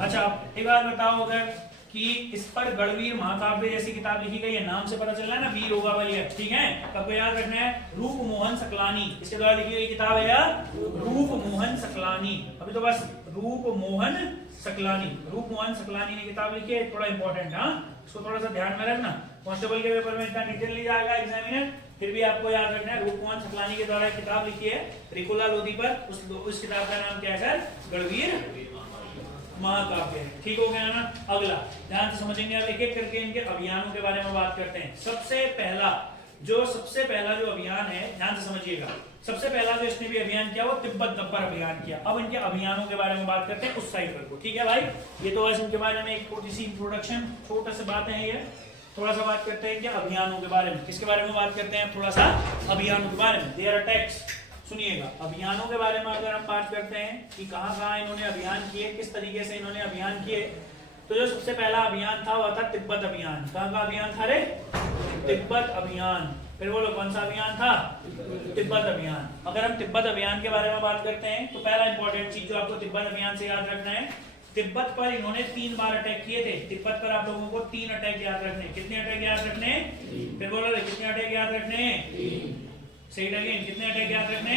अच्छा एक बात बताओ, अगर कि इस पर गढ़वीर महाकाव्य जैसी किताब लिखी गई है, नाम से पता चल रहा है ना, वीर होगा वाली है, ठीक है। सबको याद रखना है, रूप मोहन सकलानी इसके द्वारा लिखी गई किताब है यार, रूप मोहन सकलानी। अभी तो बस रूप मोहन सकलानी, रूप मोहन सकलानी ने किताब लिखी है, थोड़ा इंपॉर्टेंट। हाँ, इसको थोड़ा सा ध्यान में रखना, कांस्टेबल के पेपर में इतना डिटेल नहीं जाएगा एग्जामिनर, फिर भी आपको याद रखना है, रूप मोहन सकलानी के द्वारा किताब लिखी है रिखोला लोधी पर। उस किताब का नाम क्या है सर? गढ़वीर महाकाव्य। ठीक हो गया ना। अगला ध्यान से समझेंगे, अब एक एक करके इनके अभियानों के बारे में बात करते हैं। सबसे पहला जो अभियान है, ध्यान से समझिएगा, सबसे पहला जो इसने भी अभियान किया वो तिब्बत गब्बर अभियान किया। अब इनके अभियानों के बारे में बात करते हैं उस साइड पर, ठीक है भाई। ये तो बस इनके बारे में एक थोड़ी सी इंट्रोडक्शन, छोटा सा बात है ये। थोड़ा सा बात करते हैं क्या अभियानों के बारे में। किसके बारे में बात करते हैं? थोड़ा सा अभियानों के बारे में। देयर अटैक्स, सुनिएगा, अभियानों के बारे में अगर हम बात करते हैं कि कहां इन्होंने अभियान किए, किस तरीके से इन्होंने अभियान किए, तो जो सबसे पहला अभियान था वह था तिब्बत अभियान। कहां का अभियान था रे? तिब्बत अभियान। फिर बोलो कौन सा अभियान था? तिब्बत अभियान। अगर हम तिब्बत अभियान के बारे में बात करते हैं तो पहला इंपॉर्टेंट चीज जो आपको तिब्बत अभियान से याद रखना है, तिब्बत पर इन्होंने 3 बार अटैक किए थे। तिब्बत पर आप लोगों को 3 अटैक याद रखने। कितने अटैक याद रखने? फिर बोलो कितने अटैक याद रखने? सेड अगेन, कितने अटैक याद रखने?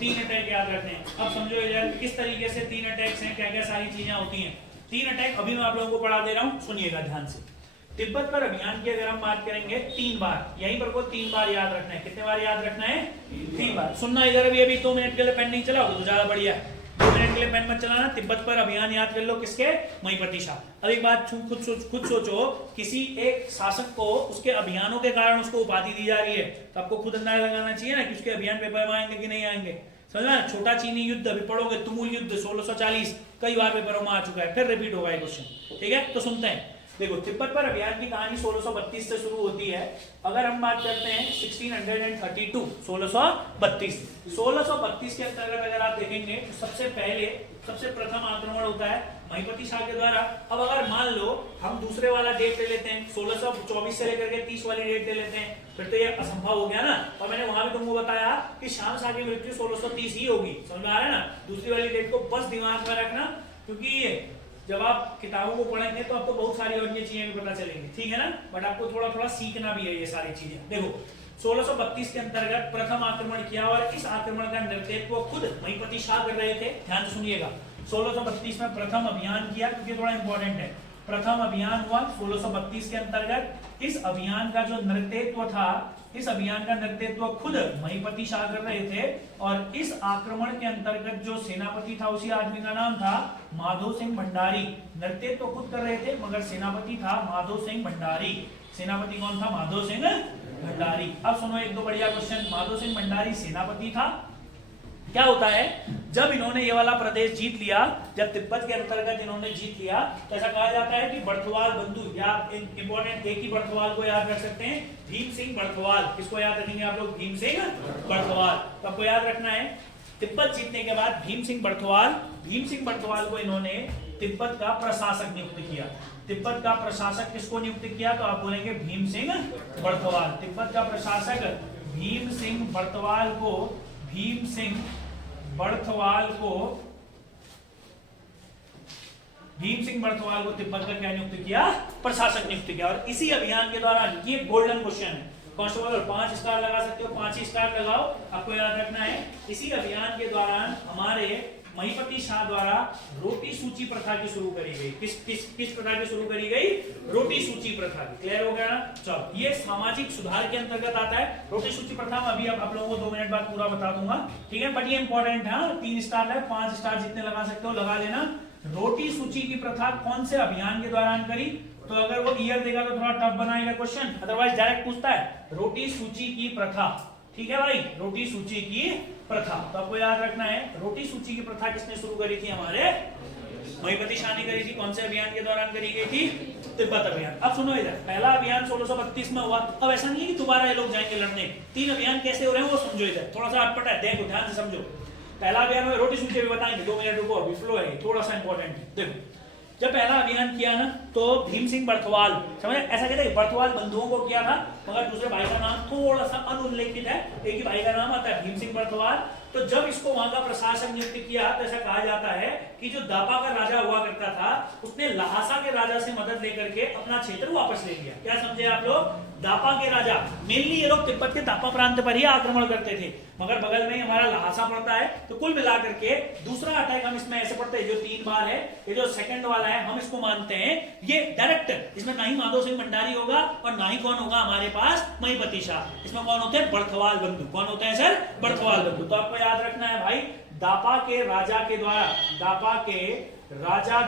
3 अटैक याद रखने। अब समझो यार किस तरीके से 3 अटैक्स हैं, क्या क्या सारी चीजें होती हैं। 3 अटैक अभी मैं आप लोगों को पढ़ा दे रहा हूं, सुनिएगा ध्यान से। तिब्बत पर अभियान की अगर हम बात करेंगे 3 बार, यहीं पर को 3 बार याद रखना है। कितने बार याद रखना है? 3 बार। सुनना इधर अभी 2 मिनट के लिए पेन नहीं चला तो ज्यादा बढ़िया, 2 मिनट के लिए पेन मत चलाना। तिब्बत पर अभियान याद कर लो, किसके? महिपति शाह। अब एक बात खुद सोचो, किसी एक शासक को उसके अभियानों के कारण उसको उपाधि दी जा रही है, तो आपको खुद अंदाजा लगाना चाहिए ना कि उसके अभियान पेपर में आएंगे कि नहीं आएंगे। समझना, छोटा चीनी युद्ध अभी पढ़ोगे, तुमुल युद्ध 1640 कई बार पेपरों में आ चुका है, फिर रिपीट होगा ये क्वेश्चन, ठीक है। तो सुनते हैं, देखो तिब्बत पर अभियान की कहानी 1632 से शुरू होती है। अगर हम बात करते हैं 1632, 1632 के अंतर्गत अगर आप देखेंगे तो सबसे प्रथम आक्रमण होता है महिपति शाह के द्वारा। अब अगर मान लो हम दूसरे वाला डेट ले लेते हैं, 1624 से लेकर के 30 वाली डेट ले लेते हैं, फिर तो ये असंभव हो गया ना। और मैंने वहां भी तुमको बताया कि शाम शाह की मृत्यु 1630 ही होगी, समझ में आ रहा है ना। दूसरी वाली डेट को बस दिमाग में रखना, क्योंकि जब आप किताबों को पढ़ेंगे तो आपको बहुत सारी और ये चीजें भी पता चलेंगी, ठीक है ना। बट आपको थोड़ा थोड़ा सीखना भी है ये सारी चीजें। देखो 1632 के अंतर्गत प्रथम आक्रमण किया और इस आक्रमण का नेतृत्व खुद महिपति शाह कर रहे थे। ध्यान से सुनिएगा, 1632 में प्रथम अभियान किया, क्योंकि थोड़ा इंपॉर्टेंट है। प्रथम अभियान हुआ 1632 के अंतर्गत। इस अभियान का जो नेतृत्व था, इस अभियान का नेतृत्व खुद महिपति शाह कर रहे थे। और इस आक्रमण के अंतर्गत जो सेनापति था उसी आदमी का नाम था माधो सिंह भंडारी। नेतृत्व खुद कर रहे थे मगर सेनापति था माधो सिंह भंडारी। सेनापति कौन था? माधो सिंह भंडारी। अब सुनो एक दो बढ़िया क्वेश्चन। माधो सिंह भंडारी सेनापति था। क्या होता है, जब इन्होंने ये वाला प्रदेश जीत लिया, जब तिब्बत के अंतर्गत इन्होंने जीत लिया, तो ऐसा कहा जाता है कि बर्थवाल बंधु, या इंपॉर्टेंट एक ही बर्थवाल को याद रख सकते हैं, भीम सिंह बर्थवाल। किसको याद रखेंगे आप लोग? भीम सिंह बर्थवाल। तो आपको याद रखना है, तिब्बत जीतने के बाद भीम सिंह बर्थवाल को इन्होंने तिब्बत का प्रशासक नियुक्त किया। तिब्बत का प्रशासक किसको नियुक्त किया? तो आप बोलेंगे भीम सिंह बर्थवाल। तिब्बत का प्रशासक भीम सिंह बर्थवाल को तिब्बत का क्या नियुक्त किया? प्रशासक नियुक्त किया। और इसी अभियान के दौरान, ये गोल्डन क्वेश्चन है, कांस्टेबल 5 स्टार लगा सकते हो, 5 ही स्टार लगाओ। आपको याद रखना है, इसी अभियान के दौरान हमारे महिपति शाह द्वारा रोटी सूची प्रथा की शुरू करी गई। किस प्रथा की शुरू करी गई? रोटी सूची प्रथा की। क्लियर हो गया ना? चलो, ये सामाजिक सुधार के अंतर्गत आता है। रोटी सूची प्रथा में अभी आप लोगों को 2 मिनट बाद पूरा बता दूंगा, ठीक है। बट ये इंपॉर्टेंट है, 3 स्टार है, 5 स्टार जितने लगा सकते हो लगा लेना। रोटी सूची की प्रथा कौन से अभियान के दौरान करी? तो अगर वो ईयर देगा तो थोड़ा टफ बनाएगा क्वेश्चन, अदरवाइज डायरेक्ट पूछता है रोटी सूची की प्रथा, ठीक है भाई, रोटी सूची की प्रथा। तो आपको याद रखना है, रोटी सूची की प्रथा किसने शुरू करी थी? हमारे महिपति शाह ने करी थी। कौन से अभियान के दौरान करी गई थी? तिब्बत अभियान। अब सुनो इधर, पहला अभियान 1632 में हुआ। अब ऐसा नहीं है कि दोबारा ये लोग जाएंगे लड़ने। 3 अभियान कैसे हो रहे हैं वो समझो इधर, थोड़ा सा अटपट है, देखो ध्यान से समझो। पहला अभियान में रोटी सूची भी बताएंगे, 2 मिनट रुको, अभी फ्लो है थोड़ा सा इंपॉर्टेंट है। देखो जब पहला अभियान किया ना तो भीम सिंह बर्थवाल, समझे, ऐसा कहते हैं बर्थवाल बंधुओं को किया था, मगर दूसरे भाई का नाम थोड़ा सा अनुल्लेखित है, एक ही भाई का नाम आता है भीम सिंह बर्थवाल। तो जब इसको वहां का प्रशासक नियुक्त किया तो ऐसा कहा जाता है कि जो दापा का राजा हुआ करता था उसने लहासा के राजा से मदद लेकर के अपना क्षेत्र वापस ले लिया। क्या समझे आप लोग? दापा के राजा, मेनली ये लोग तिब्बत के दापा प्रांत पर ही आक्रमण करते थे, मगर बगल में ही हमारा लहासा पड़ता है। तो कुल मिलाकर के दूसरा अटैक हम इसमें ऐसे पढ़ते हैं, जो 3 बार है, ये जो सेकंड वाला है हम इसको मानते हैं ये डायरेक्ट, इसमें ना ही माधो सिंह भंडारी होगा और ना ही कौन होगा हमारे पास महिपति शाह। इसमें कौन होते हैं? बर्थवाल बंधु। कौन होते हैं सर? बर्थवाल बंधु। तो आपको याद रखना है भाई, दापा के राजा के द्वारा, दापा के राजा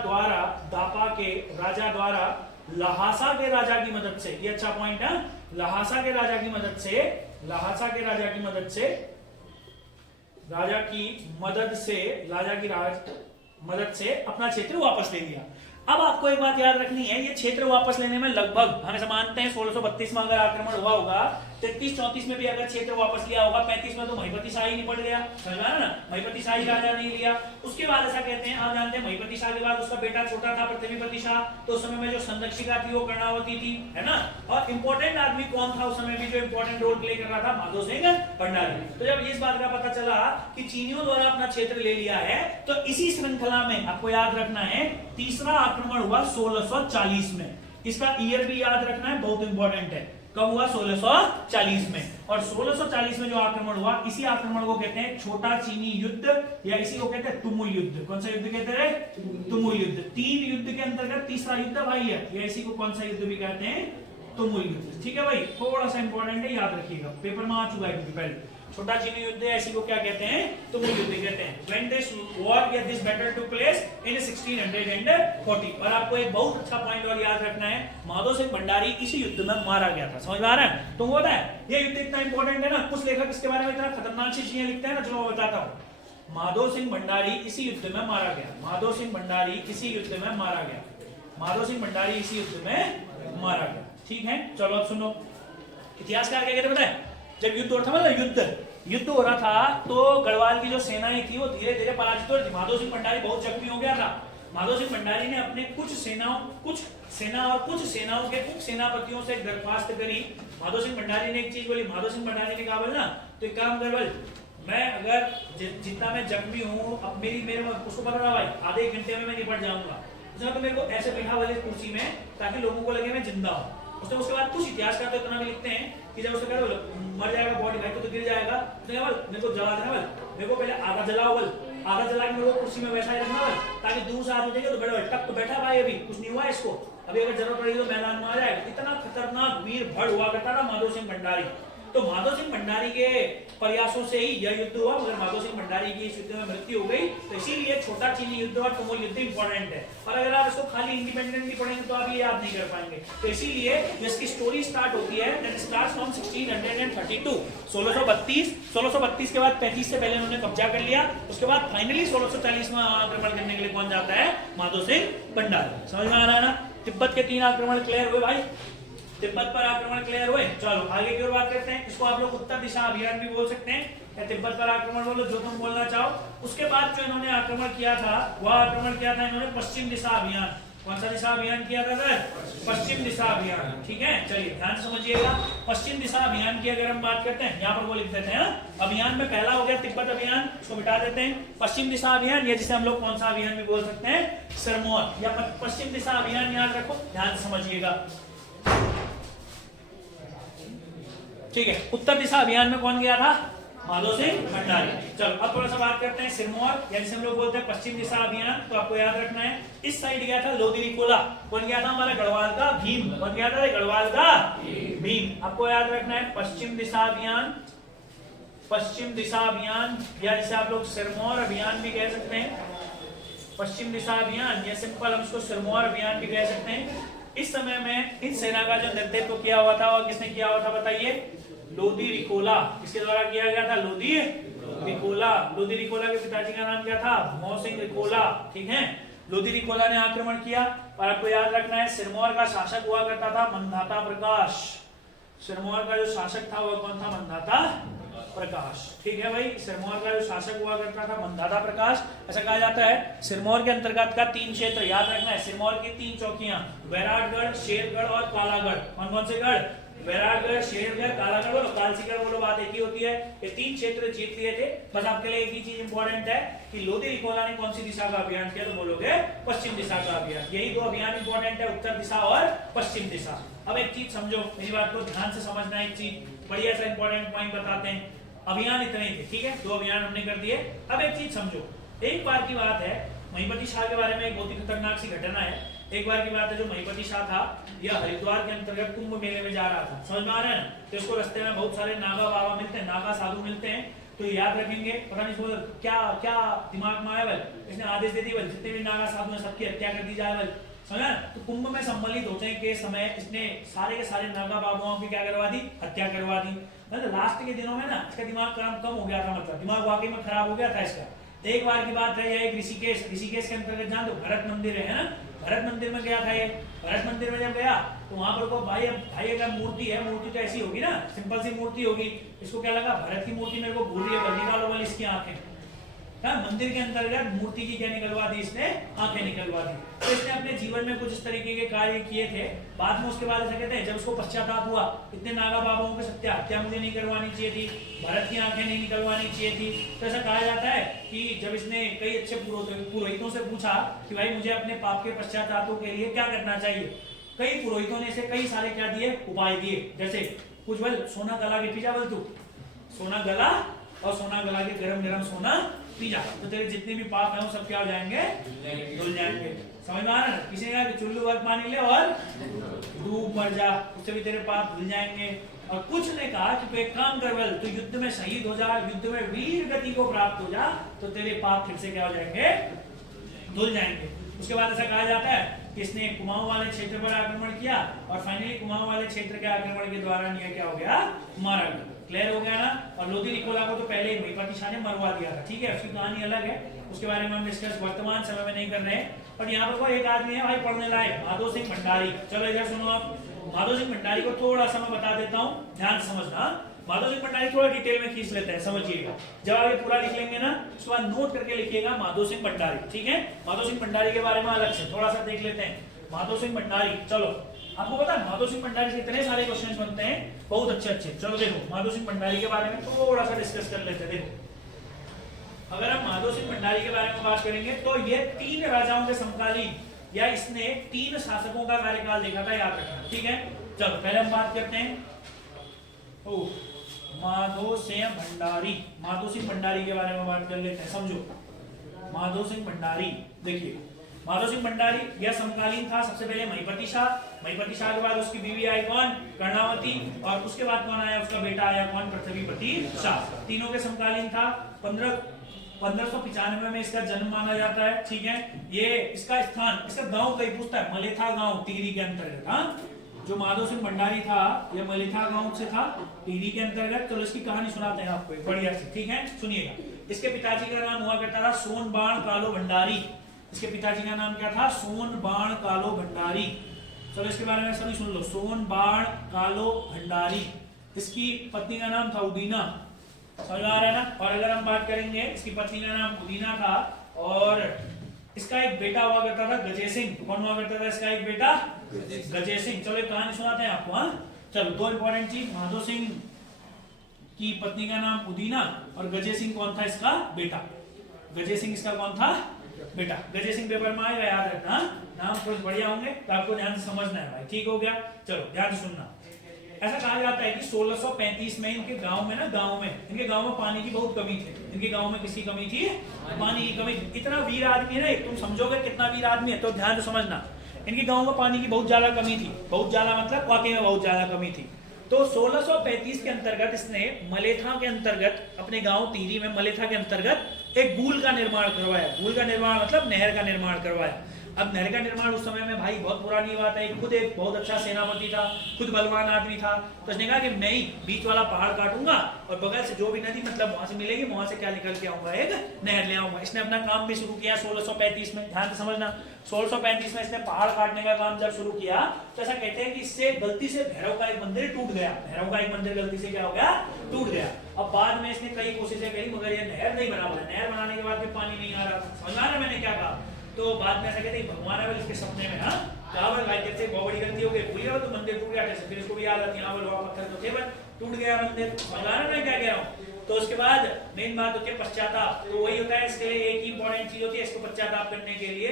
द्वारा लहासा के राजा की मदद से, ये अच्छा पॉइंट है, लहासा के राजा की मदद से अपना क्षेत्र वापस ले लिया। अब आपको एक बात याद रखनी है, ये क्षेत्र वापस लेने में लगभग हम ऐसा मानते हैं 1632 में अगर आक्रमण हुआ होगा, 33-34 में भी अगर क्षेत्र वापस लिया होगा, 35 में तो महिपति शाह ही निपट गया, समझ में आया ना, महिपति शाह राजा नहीं लिया। उसके बाद ऐसा कहते हैं, आप जानते हैं महिपति शाह के बाद उसका बेटा छोटा था पृथ्वीपति शाह, तो उस समय में जो संरक्षिका थी वो कर्णावती थी, है ना। और इंपॉर्टेंट आदमी कौन था उस समय भी जो इंपॉर्टेंट रोल प्ले कर रहा था? माधो सिंह भंडारी। तो जब इस बात का पता चला कि चीनियों द्वारा अपना क्षेत्र ले लिया है, तो इसी श्रृंखला में आपको याद रखना है तीसरा आक्रमण हुआ 1640 में। इसका ईयर भी याद रखना है, बहुत इंपॉर्टेंट है। कब हुआ? 1640 में। और 1640 में जो आक्रमण हुआ, इसी आक्रमण को कहते हैं छोटा चीनी युद्ध, या इसी को कहते हैं तुमुल युद्ध। कौन सा युद्ध कहते हैं? तुमुल युद्ध। 3 युद्ध के अंतर्गत तीसरा युद्ध भाई है, या इसी को कौन सा युद्ध भी कहते हैं? तुमुल युद्ध। ठीक है भाई, थोड़ा सा इंपॉर्टेंट है, याद रखिएगा, पेपर में आ चुका है क्योंकि पहले। छोटा चीनी युद्ध है, इसी को क्या कहते हैं? तुमुल युद्ध कहते हैं। When this war या this battle took place in 1640। और आपको एक बहुत अच्छा पॉइंट और याद रखना है, माधो सिंह भंडारी इसी युद्ध में मारा गया था। समझ में आ रहा है? तो होता है ये युद्ध इतना इंपॉर्टेंट है ना, कुछ लेखक इसके बारे में इतना खतरनाक सी चीजें लिखते हैं ना, चलो मैं बताता हूँ। माधो सिंह भंडारी इसी युद्ध में मारा गया, माधो सिंह भंडारी इसी युद्ध में मारा गया, माधो सिंह भंडारी इसी युद्ध में मारा गया। ठीक है, चलो अब सुनो, इतिहासकार क्या कहते हैं पता है? जब युद्ध हो रहा था, मतलब युद्ध हो रहा था, तो गढ़वाल की जो सेनाएं थी वो धीरे धीरे पराजित हो रही थी। माधो सिंह भंडारी बहुत जख्मी हो गया था। माधो सिंह भंडारी ने अपने कुछ सेनाओं के उप सेनापतियों से दरख्वास्त करी। माधो सिंह भंडारी ने एक चीज बोली, माधो सिंह भंडारी ने कहा बोल ना, तो एक काम कर बोल, मैं अगर जितना मैं जख्मी हूँ, अब मेरे उसको पता था भाई आधे 1 घंटे में मैं निपट जाऊंगा, उसने तो मेरे को ऐसे बैठा वाले कुर्सी में ताकि लोगों को लगे मैं जिंदा हूँ। उसके बाद कुछ इतिहासकार तो इतना भी लिखते हैं कि जब उसने कहा मर जाएगा बॉडी भाई तो गिर जाएगा, उसने कहा मेरे को जला देना, मेरे को पहले आधा जलाओ, आधा जला के मेरे को कुर्सी में वैसा ही रखना ताकि दूर से आदमी देखे तो बड़े टक तो बैठा भाई, अभी कुछ नहीं हुआ इसको, अभी अगर जरूरत पड़ेगी तो मैदान में आ जाएगा। इतना खतरनाक वीर भड़ हुआ करता था माधो सिंह भंडारी। तो माधो सिंह भंडारी के प्रयासों से ही यह युद्ध हुआ, मगर माधो सिंह भंडारी की इस युद्ध में मृत्यु हो गई। तो इसीलिए छोटा चीनी युद्ध और तुमुल युद्ध इंपॉर्टेंट है, और अगर आप इसको खाली इंडिपेंडेंटली पढ़ेंगे तो आप ये याद नहीं कर पाएंगे। तो इसीलिए इसकी स्टोरी स्टार्ट होती है, दैट स्टार्ट्स फ्रॉम 1632, 1632 के बाद 35 से पहले उन्होंने कब्जा कर लिया। उसके बाद फाइनली 1640 में आक्रमण करने के लिए कौन जाता है? माधो सिंह भंडारी। समझ में आ रहा है ना? तिब्बत के 3 आक्रमण क्लियर हुए भाई, तिब्बत पर आक्रमण क्लियर हुए। चलो आगे की ओर बात करते हैं। इसको आप लोग उत्तर दिशा अभियान भी बोल सकते हैं, या तिब्बत पर आक्रमण बोलो, जो तुम बोलना चाहो। उसके बाद जो इन्होंने आक्रमण किया था, वह आक्रमण किया था इन्होंने पश्चिम दिशा अभियान। कौन सा दिशा अभियान किया था सर? पश्चिम दिशा अभियान। ठीक है, चलिए ध्यान से समझिएगा। पश्चिम दिशा अभियान की अगर हम बात करते हैं, यहाँ पर वो लिख देते हैं अभियान में पहला हो गया तिब्बत अभियान, इसको मिटा देते हैं। पश्चिम दिशा अभियान, या जिसे हम लोग कौन सा अभियान भी बोल सकते हैं? सिरमौर या पश्चिम दिशा अभियान, याद रखो, ध्यान से समझिएगा। ठीक है, उत्तर दिशा अभियान में कौन गया था? माधो सिंह भंडारी। चलो अब थोड़ा सा बात करते हैं सिरमौर, या जिसे हम लोग बोलते हैं पश्चिम दिशा अभियान। तो आपको याद रखना है, इस साइड गया था लोदी रिकोला। कौन गया था? हमारा गढ़वाल का भीम। कौन गया था? गढ़वाल का भीम। आपको याद रखना है पश्चिम दिशा अभियान, पश्चिम दिशा अभियान, या जिसे आप लोग सिरमौर अभियान भी कह सकते हैं। पश्चिम दिशा अभियान या सिंपल हम इसको सिरमौर अभियान भी कह सकते हैं। इस समय में इन सेना का जो नेतृत्व किया हुआ था और किसने किया हुआ था बताइए? लोदी रिकोला। किसके द्वारा किया गया था? लोदी रिकोला। लोदी रिकोला के पिताजी का नाम क्या था? भौसिंह रिकोला। ठीक है, लोधी निकोला ने आक्रमण किया। और आपको याद रखना है सिरमौर का शासक हुआ करता था मंधाता प्रकाश। सिरमौर का जो शासक था वह कौन था? मंधाता प्रकाश। ठीक है भाई, सिरमौर का जो शासक हुआ करता था मंधाता प्रकाश। ऐसा कहा जाता है सिरमौर के अंतर्गत का 3 क्षेत्र याद रखना है। सिरमौर की 3 चौकियां वैराटगढ़, शेरगढ़ और कालागढ़। कौन कौन से गढ़? वैराटगढ़, शेरगढ़, कालागढ़ और कालसीगढ़। बोलो बात एक ही होती है। ये 3 क्षेत्र जीत लिए थे। बस आपके लिए एक ही चीज इंपॉर्टेंट है कि लोधी निकोला ने कौन सी दिशा का अभियान किया? तो बोलोगे पश्चिम दिशा का अभियान। यही 2 अभियान इंपॉर्टेंट है, उत्तर दिशा और पश्चिम दिशा। अब एक चीज समझो, मेरी बात को ध्यान से समझना। एक चीज बढ़िया सा इंपॉर्टेंट पॉइंट बताते हैं। अभियान इतने ही थे, ठीक है, 2 अभियान हमने कर दिए। अब एक चीज समझो, एक बार की बात है महिपति शाह के बारे में एक बहुत ही खतरनाक सी घटना है। एक बार की बात है, जो महिपति शाह था यह हरिद्वार के अंतर्गत कुंभ मेले में जा रहा था। समझ में आ रहा है ना? तो इसको रास्ते में बहुत सारे नागा बाबा मिलते हैं, नागा साधु मिलते हैं। तो याद रखेंगे, पता नहीं बोल क्या क्या दिमाग में आया बल, इसने आदेश दे दिया बल जितने भी नागा साधु हैं सबकी हत्या कर दी जाए बल। समझा? तो कुंभ में सम्मिलित होने के समय इसने सारे के सारे नागा बाबाओं की क्या करवा दी? हत्या करवा दी। मतलब लास्ट के दिनों में ना इसका दिमाग काम कम हो गया था, मतलब दिमाग वाकई में खराब हो गया था इसका। एक बार की बात है, एक ऋषिकेश के अंतर्गत जान दो भरत मंदिर है ना, भरत मंदिर में गया था ये। भरत मंदिर में जब गया तो वहां पर को भाई अगर मूर्ति है, मूर्ति तो ऐसी होगी ना, सिंपल सी मूर्ति होगी। इसको क्या लगा, भरत की मूर्ति मेरे को भूल रही है, निकालो वाली इसकी आंखें। मंदिर के अंतर्गत मूर्ति की क्या निकलवा दी इसने? आंखें निकलवा दी। तो इसने अपने जीवन में कुछ इस तरीके के कार्य किए थे। बाद में उसके बाद ऐसा कहते हैं, जब उसको पश्चाताप हुआ, इतने नागा बाबाओं की हत्या मुझे नहीं करवानी चाहिए थी, भरत की आंखें नहीं निकलवानी चाहिए थी। तो ऐसा कहा जाता है कि जब इसने कई अच्छे पुरोहितों से पूछा कि भाई मुझे अपने पाप के पश्चातापों के लिए क्या करना चाहिए, कई पुरोहितों ने इसे कई सारे क्या दिए? उपाय दिए। जैसे कुछ बल सोना गला के पीजा, बल तू सोना गला और सोना गला के गरम गरम सोना पी जा, तो तेरे जितने भी पाप हैं वो सब क्या हो जाएंगे? धुल जाएंगे। समझ में आ रहा है? किसी ने कहा कि चुल्लू भर पानी ले और डूब मर जा, उससे भी तेरे पाप धुल जाएंगे। और कुछ ने कहा कि तू एक काम कर बल, तू युद्ध में शहीद हो जा, युद्ध में वीर गति को प्राप्त हो जा, तो तेरे पाप फिर से क्या हो जाएंगे? धुल जाएंगे। उसके बाद ऐसा कहा जाता है कि इसने कुमाऊं वाले क्षेत्र पर आक्रमण किया और फाइनली कुमाऊं वाले क्षेत्र के आक्रमण के दौरान यह क्या हो गया? मारा गया। क्लियर हो गया ना? और लोधी निकोला को तो पहले महिपति शाह ने मरवा दिया था, ठीक है, उसकी कहानी अलग है, उसके बारे में हम डिस्कस वर्तमान समय में नहीं कर रहे हैं। और यहाँ पर एक आदमी है भाई पढ़ने लायक, माधो सिंह भंडारी। चलो इधर सुनो आप, माधो सिंह भंडारी को थोड़ा सा मैं बता देता हूँ, ध्यान से समझना। माधो सिंह भंडारी थोड़ा डिटेल में खींच लेते हैं, समझिएगा। जब आप ये पूरा लिख लेंगे ना, उसके बाद नोट करके लिखिएगा माधो सिंह भंडारी, ठीक है। माधो सिंह भंडारी के बारे में अलग से थोड़ा सा देख लेते हैं। माधो सिंह भंडारी, चलो आपको पता है माधो सिंह भंडारी से इतने सारे क्वेश्चन बनते हैं, बहुत अच्छे अच्छे। चलो देखो माधो सिंह भंडारी के बारे में थोड़ा सा डिस्कस कर लेते हैं। देखो अगर हम माधो सिंह भंडारी के बारे में बात करेंगे तो ये 3 राजाओं के समकालीन, या इसने 3 शासकों का कार्यकाल देखा था, याद रखना, ठीक है। चलो पहले हम बात करते हैं माधो सिंह भंडारी। माधो सिंह भंडारी के बारे में बात कर लेते हैं, समझो। माधो सिंह भंडारी, देखिए माधो सिंह भंडारी यह समकालीन था। सबसे पहले महिपति शाह, महिपति शाह के बाद उसकी बीवी आई कौन? कर्णावती, और उसके बाद कौन आया? उसका बेटा आया कौन? पृथ्वीपति शाह। तीनों के समकालीन था। 1595 में इसका जन्म माना जाता है, ठीक है। ये इसका स्थान, इसका गांव कहीं पूछता है, मलेथा गांव टिहरी के अंतर्गत। हाँ, जो माधो सिंह भंडारी था यह मलेथा गांव से था, टिहरी के अंतर्गत। तो इसकी कहानी सुनाते हैं आपको बढ़िया से, ठीक है, सुनिएगा। इसके पिताजी का नाम हुआ करता था सोनबाण कालो भंडारी। इसके पिताजी का नाम क्या था? सोनबाण कालो भंडारी। चलो इसके बारे में सभी सुन लो, सोनबाण कालो भंडारी। इसकी पत्नी का नाम था उदीना, समझ आ रहा है ना। और अगर हम बात करेंगे, इसकी पत्नी का नाम उदीना था और इसका एक बेटा हुआ करता था गजय सिंह। कौन हुआ करता था इसका एक बेटा? गजय सिंह। चलो एक कहानी सुनाते हैं आपको। हाँ, चलो 2 इंपॉर्टेंट चीज, माधो सिंह की पत्नी का नाम उदीना और गजय सिंह कौन था? इसका बेटा। गजय सिंह इसका कौन था? बेटा। गजय सिंह पेपर में आएगा, याद रखना, नाम कुछ बढ़िया होंगे तो आपको ध्यान से समझना है भाई, ठीक हो गया। चलो ध्यान से सुनना। ऐसा कहा जाता है कि 1635 में इनके गांव में ना, इनके गांव में पानी की बहुत कमी थी। इनके गांव में किसकी कमी थी? पानी की कमी। इतना वीर आदमी है ना, तुम समझोगे कितना वीर आदमी है, तो ध्यान से समझना। इनके गांव में पानी की बहुत ज्यादा कमी थी, बहुत ज्यादा मतलब वाकई में बहुत ज्यादा कमी थी। तो 1635 के अंतर्गत इसने मलेथा के अंतर्गत, अपने गांव टिहरी में मलेथा के अंतर्गत एक गूल का निर्माण करवाया। गूल का निर्माण मतलब नहर का निर्माण करवाया। अब नहर का निर्माण उस समय में भाई बहुत पुरानी बात है, खुद एक बहुत अच्छा सेनापति था, खुद बलवान आदमी था, तो उसने कहा कि मैं ही बीच वाला पहाड़ काटूंगा और बगल से जो भी नदी मतलब वहां से मिलेगी वहां से क्या निकल के आऊंगा, एक नहर ले आऊंगा। इसने अपना काम भी शुरू किया 1635 में, ध्यान से समझना। 1635 में इसने पहाड़ काटने का काम जब शुरू किया तो ऐसा कहते हैं कि इससे गलती से भैरव का एक मंदिर टूट गया, भैरव का एक मंदिर गलती से क्या हो गया, टूट गया। अब बाद में इसने कई कोशिशें करी मगर ये नहर नहीं बना पाया, नहर बनाने के बाद भी पानी नहीं आ रहा था। समझ आ रहा मैंने क्या कहा? तो बाद में ऐसा कहते हैं भगवान है इसके सपने में, हाँ क्या बोल भाई कहते बहुत बड़ी गलती हो गई, भूल गया तो मंदिर टूट गया, कैसे फिर इसको भी याद आती है, लोहा पत्थर तो थे बस टूट गया मंदिर। समझ आ रहा मैं क्या कह रहा हूँ? तो उसके बाद मेन बात होती है पश्चाताप, तो वही होता है इसके लिए एक ही इंपॉर्टेंट चीज होती है, इसको पश्चाताप करने के लिए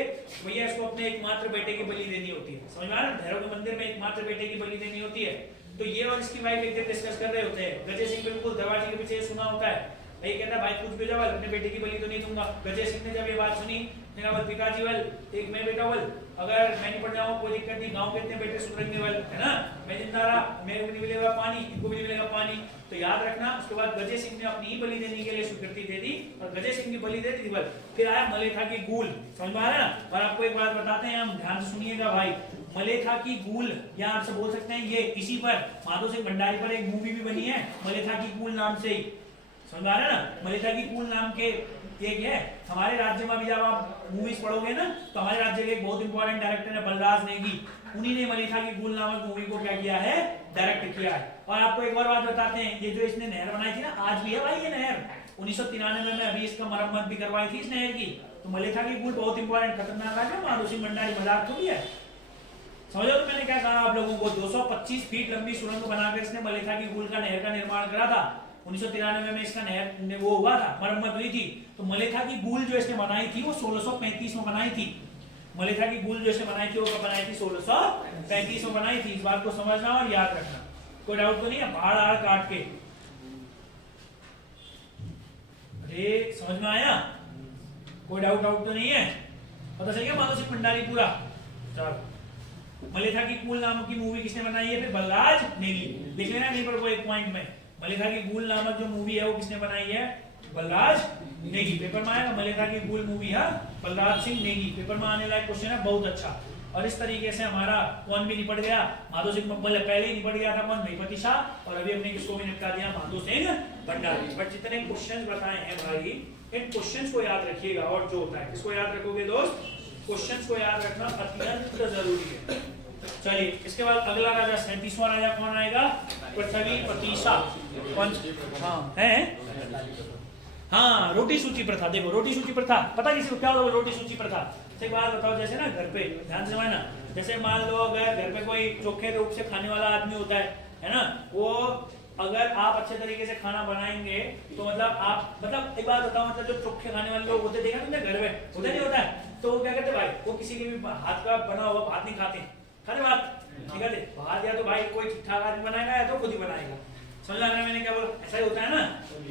भैया इसको अपने एकमात्र बेटे की बलि देनी होती है। समझ में आ रहा है? भैरव के मंदिर में एकमात्र बेटे की बलि देनी होती है। तो ये और इसकी वाइफ एक दिन डिस्कस कर रहे होते हैं, गजय सिंह बिल्कुल दरवाजे के पीछे सुना होता है, भाई कहता है भाई कुछ भी जाओ अपने बेटे की बलि तो नहीं दूंगा। गजय सिंह ने जब ये बात सुनी, पिताजी वल एक मैं बेटा वल, अगर मैं नहीं पढ़ जाऊँ कोई दिक्कत नहीं, गांव के इतने बेटे सुधरेंगे वल, है ना, मैं जिंदा रहा मेरे को भी मिलेगा पानी, इनको भी मिलेगा पानी। तो याद रखना उसके बाद गजय सिंह ने अपनी ही बलि देने के लिए स्वीकृति दे दी और गजय सिंह की बलि दे दी। फिर आया मलेथा की गूल, समझ में आ रहा है? और आपको एक बात बताते हैं, हम ध्यान से सुनिएगा भाई, मलेथा की गूल या आपसे बोल सकते हैं ये इसी पर माधव सिंह भंडारी पर एक मूवी भी बनी है मलेथा की गूल नाम से ही। समझ आ रहा है ना? मलेथा की गूल नाम के एक है हमारे राज्य में भी, जब आप मूवीज पढ़ोगे ना तो हमारे राज्य के एक बहुत इंपॉर्टेंट डायरेक्टर है बलराज नेगी, उन्हीं ने मलेथा की गूल नामक मूवी को क्या किया है, डायरेक्ट किया है। और आपको एक और बात बताते हैं, ये जो इसने नहर बनाई थी ना, आज भी है भाई ये नहर, 1993 में अभी इसका मरम्मत भी करवाई थी इस नहर की। तो मलेथा की गूल बहुत इंपॉर्टेंट खतरनाक है, माधव सिंह भंडारी मजाक थोड़ी है। समझो तो मैंने क्या कहा आप लोगों को, 225 फीट लंबी सुरंग बनाकर इसने मलेथा की गूल का नहर का निर्माण करा था। 1993 में इसका नहर वो हुआ था, मरम्मत हुई थी। तो मलेथा की गूल जो इसने बनाई थी वो 1635 में बनाई थी। मलेथा की गूल जो इसने बनाई थी वो कब बनाई थी, 1635 में बनाई थी। इस बात को समझना और याद रखना, कोई डाउट तो नहीं है? पहाड़ आड़ काट के, अरे समझ में आया? कोई डाउट तो नहीं है? पता चल गया माधव सिंह भंडारी पूरा? चलो, मलेथा की गूल नामक की मूवी किसने बनाई है? फिर बलराज नेगी, लिख लेना नहीं पर वो एक पॉइंट में, मलेथा की गूल नामक जो मूवी है वो किसने बनाई है? बलराज नेगी। पेपर में आएगा मलेथा की गूल मूवी है बलराज सिंह नेगी, पेपर में आने लायक क्वेश्चन है, बहुत अच्छा। और इस तरीके से हमारा कौन भी निपट गया, माधव सिंह पहले ही निपट गया था कौन, महिपति शाह, और अभी हमने किसको भी निपटा दिया, माधव सिंह भंडारी। बट जितने क्वेश्चंस बताए हैं भाई, इन क्वेश्चंस को याद रखिएगा। और जो होता है किसको याद रखोगे दोस्त, क्वेश्चंस को याद रखना अत्यंत जरूरी है। चलिए इसके बाद अगला राजा 37वां राजा कौन आएगा? पृथ्वीपति शाह। कौन? हाँ है, हाँ रोटी सूची प्रथा। देखो रोटी सूची प्रथा पता किसी को क्या होगा? रोटी सूची प्रथा से एक बात बताओ, जैसे ना घर पे ध्यान से समझना, जैसे मान लो अगर घर पे कोई चोखे रूप से खाने वाला आदमी होता है ना, वो अगर आप अच्छे तरीके से खाना बनाएंगे तो मतलब आप मतलब एक बात बताओ, मतलब जो चोखे खाने वाले लोग होते देखा तुमने घर में, होता नहीं होता है? तो वो क्या करते भाई, वो किसी के भी हाथ का बना हुआ भात नहीं खाते, खाते भात ठीक है भात, या तो भाई कोई ठीक ठाक आदमी बनाएगा या तो खुद ही बनाएगा। समझ आ रहा है मैंने क्या बोला? ऐसा ही होता है ना?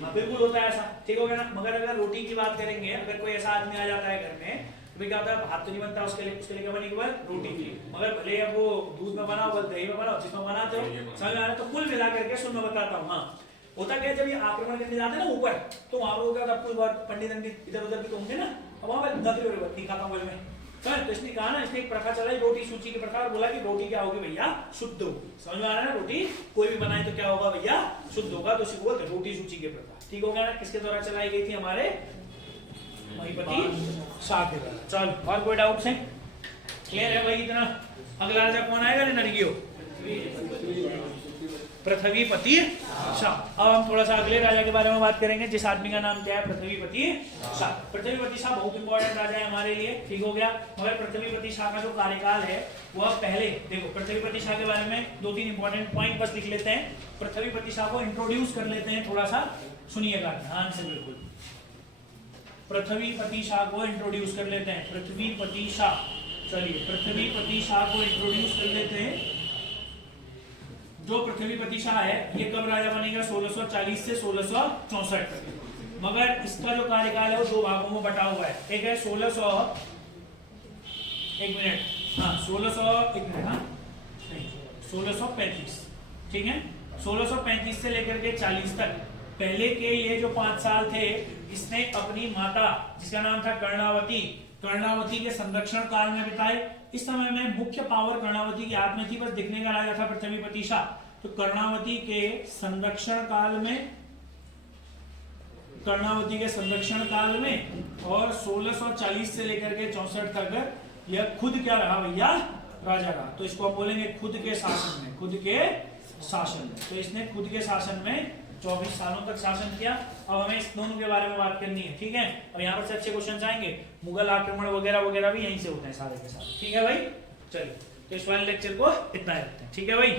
हाँ बिल्कुल होता है ऐसा, ठीक हो गया ना? मगर अगर रोटी की बात करेंगे, अगर कोई ऐसा आदमी आ जाता है घर में, तो क्या होता है, भात तो नहीं बनता उसके लिए क्या बनेगी? रोटी की। मगर भले अब वो दूध में बनाओ, दही में बनाओ, जिसमें बनाते हो, समझ आ रहा है? तो कुल मिला करके सुन मैं बताता हूँ। हाँ होता क्या, जब ये आक्रमण करने जाते हैं ना ऊपर, तो वहां पर क्या आपको पंडित इधर उधर भी तो होंगे ना, अब वहां पर नहीं खाता हूँ मैं सर। तो इसने कहा ना, इसने एक प्रथा चलाई रोटी सूची की प्रथा, और बोला कि रोटी क्या होगी भैया, शुद्ध होगी। समझ में आ रहा है ना? रोटी कोई भी बनाए तो क्या होगा भैया, शुद्ध होगा। तो इसी को बोलते रोटी सूची की प्रथा, ठीक हो गया ना? किसके द्वारा चलाई गई थी? हमारे महिपति शाह के द्वारा। चल और कोई डाउट है? क्लियर है भाई इतना? अगला राजा कौन आएगा? नरगियो पृथ्वीपति शाह। अब हम थोड़ा सा अगले राजा के बारे में बात करेंगे, जिस आदमी का नाम क्या है? पृथ्वीपति शाह। पृथ्वीपति शाह बहुत इंपॉर्टेंट राजा है हमारे लिए, ठीक हो गया? मगर पृथ्वीपति शाह का जो कार्यकाल है वह पहले देखो, पृथ्वीपति शाह के बारे में 2-3 इंपॉर्टेंट पॉइंट बस लिख लेते हैं। पृथ्वीपति शाह को इंट्रोड्यूस कर लेते हैं, थोड़ा सा सुनिएगा ध्यान से बिल्कुल। पृथ्वीपति शाह को इंट्रोड्यूस कर लेते हैं। पृथ्वीपति शाह, चलिए पृथ्वीपति शाह को इंट्रोड्यूस कर लेते हैं। जो पृथ्वीपति शाह है ये कब राजा बनेगा? 1640 से 1664। मगर इसका जो कार्यकाल है वो 2 भागों में बटा हुआ है। एक है 1635 ठीक है, 1635 से लेकर के 40 तक पहले के ये जो 5 साल थे, इसने अपनी माता जिसका नाम था कर्णावती, कर्णावती के संरक्षण काल में बिताए। इस समय में मुख्य पावर कर्णावती के हाथ में थी, बस दिखने का राजा था पृथ्वीपति शाह। तो कर्णावती के संरक्षण काल में, कर्णावती के संरक्षण काल में और 1640 से लेकर के 64 तक यह खुद क्या रहा भैया, राजा रहा। तो इसको हम बोलेंगे खुद के शासन में, खुद के शासन में। तो इसने खुद के शासन में 24 सालों तक शासन किया। अब हमें इस दोनों के बारे में बात करनी है, ठीक है। और यहाँ पर से अच्छे क्वेश्चन आएंगे, मुगल आक्रमण वगैरह वगैरह भी यहीं से होते हैं सारे के सारे, ठीक है भाई। चलिए तो इस वाले लेक्चर को इतना ही रखते हैं, ठीक है भाई।